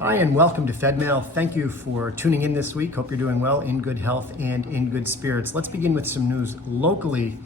Hi, and welcome to Fedmail. Thank you for tuning in this week. Hope you're doing well, in good health, and in good spirits. Let's begin with some news locally.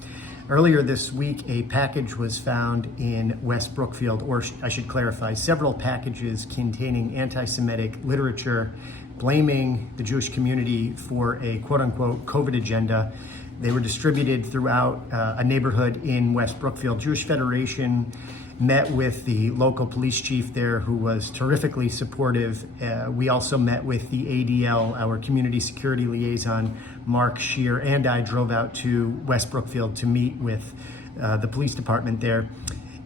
Earlier this week, a package was found in West Brookfield, or I should clarify, several packages containing anti-Semitic literature blaming the Jewish community for a quote-unquote COVID agenda. They were distributed throughout a neighborhood in West Brookfield. Jewish Federation met with the local police chief there, who was terrifically supportive. We also met with the ADL, our community security liaison, Mark Shear, and I drove out to West Brookfield to meet with the police department there.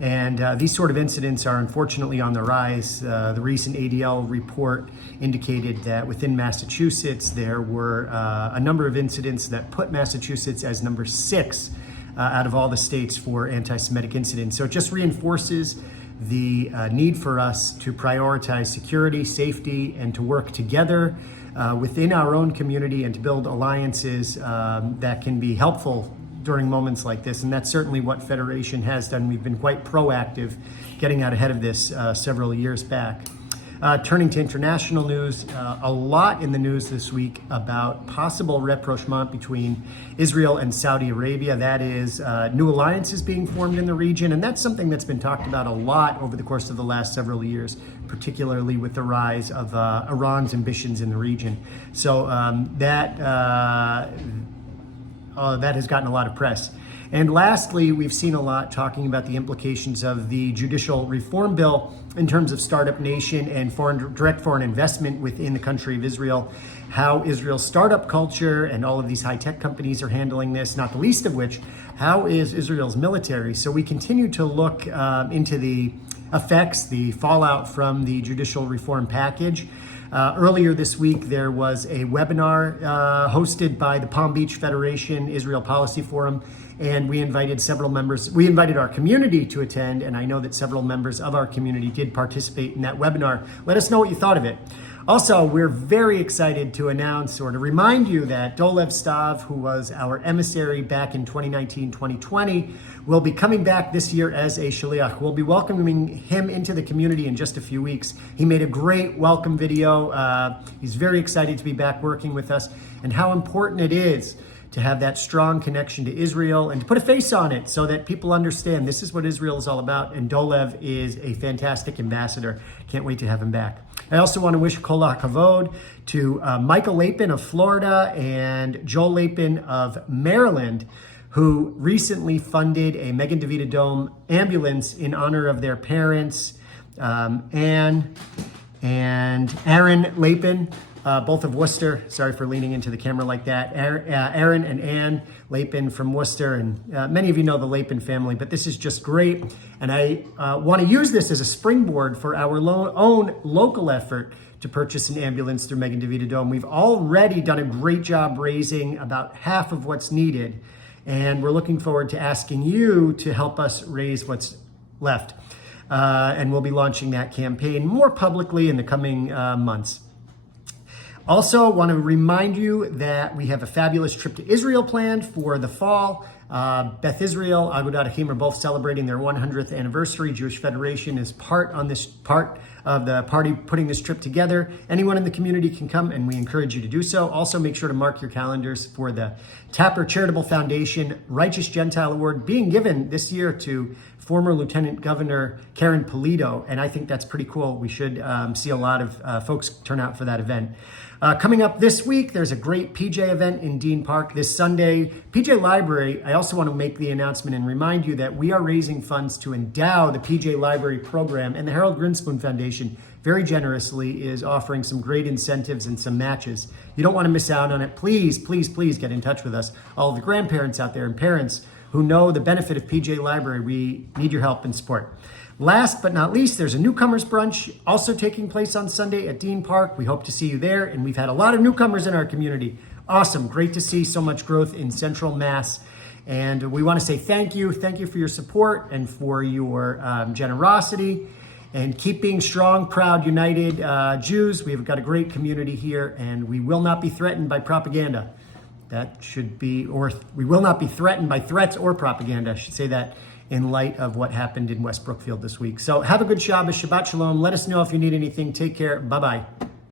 And these sort of incidents are unfortunately on the rise. The recent ADL report indicated that within Massachusetts, there were a number of incidents that put Massachusetts as number 6 out of all the states for anti-Semitic incidents. So it just reinforces the need for us to prioritize security, safety, and to work together within our own community and to build alliances that can be helpful during moments like this. And that's certainly what Federation has done. We've been quite proactive getting out ahead of this several years back. Turning to international news, a lot in the news this week about possible rapprochement between Israel and Saudi Arabia. That is, new alliances being formed in the region, and that's something that's been talked about a lot over the course of the last several years, particularly with the rise of Iran's ambitions in the region. So that has gotten a lot of press. And lastly, we've seen a lot talking about the implications of the judicial reform bill in terms of startup nation and direct foreign investment within the country of Israel, how Israel's startup culture and all of these high-tech companies are handling this, not the least of which, how is Israel's military? So we continue to look into the effects, the fallout from the judicial reform package. Earlier this week, there was a webinar hosted by the Palm Beach Federation Israel Policy Forum, and we invited several members. We invited our community to attend, and I know that several members of our community did participate in that webinar. Let us know what you thought of it. Also, we're very excited to announce or to remind you that Dolev Stav, who was our emissary back in 2019-2020, will be coming back this year as a shaliach. We'll be welcoming him into the community in just a few weeks. He made a great welcome video. He's very excited to be back working with us, and how important it is to have that strong connection to Israel and to put a face on it so that people understand this is what Israel is all about. And Dolev is a fantastic ambassador. Can't wait to have him back. I also want to wish kol hakavod to Michael Lapin of Florida and Joel Lapin of Maryland, who recently funded a Megan DeVita Dome ambulance in honor of their parents, Anne and Aaron Lapin, both of Worcester. Sorry for leaning into the camera like that. Aaron and Anne Lapin from Worcester, and many of you know the Lapin family, but this is just great. And I want to use this as a springboard for our own local effort to purchase an ambulance through Megan DeVita Dome. We've already done a great job raising about half of what's needed, and we're looking forward to asking you to help us raise what's left. And we'll be launching that campaign more publicly in the coming months. Also, want to remind you that we have a fabulous trip to Israel planned for the fall. Beth Israel, Agudat Achim are both celebrating their 100th anniversary. Jewish Federation is part of the party putting this trip together. Anyone in the community can come, and we encourage you to do so. Also, make sure to mark your calendars for the Tapper Charitable Foundation Righteous Gentile Award being given this year to former Lieutenant Governor Karen Polito, and I think that's pretty cool. We should see a lot of folks turn out for that event. Coming up this week, there's a great PJ event in Dean Park this Sunday. PJ Library, I also want to make the announcement and remind you that we are raising funds to endow the PJ Library program, and the Harold Grinspoon Foundation very generously is offering some great incentives and some matches. You don't want to miss out on it. Please, please, please get in touch with us. All of the grandparents out there and parents who know the benefit of PJ Library, we need your help and support. Last but not least, there's a newcomers brunch also taking place on Sunday at Dean Park. We hope to see you there, and we've had a lot of newcomers in our community. Awesome, great to see so much growth in Central Mass. And we want to say thank you. Thank you for your support and for your generosity. And keep being strong, proud, united Jews. We've got a great community here, and we will not be threatened by propaganda. That should be, or we will not be threatened by threats or propaganda. I should say that in light of what happened in West Brookfield this week. So have a good Shabbos, Shabbat Shalom. Let us know if you need anything. Take care. Bye-bye.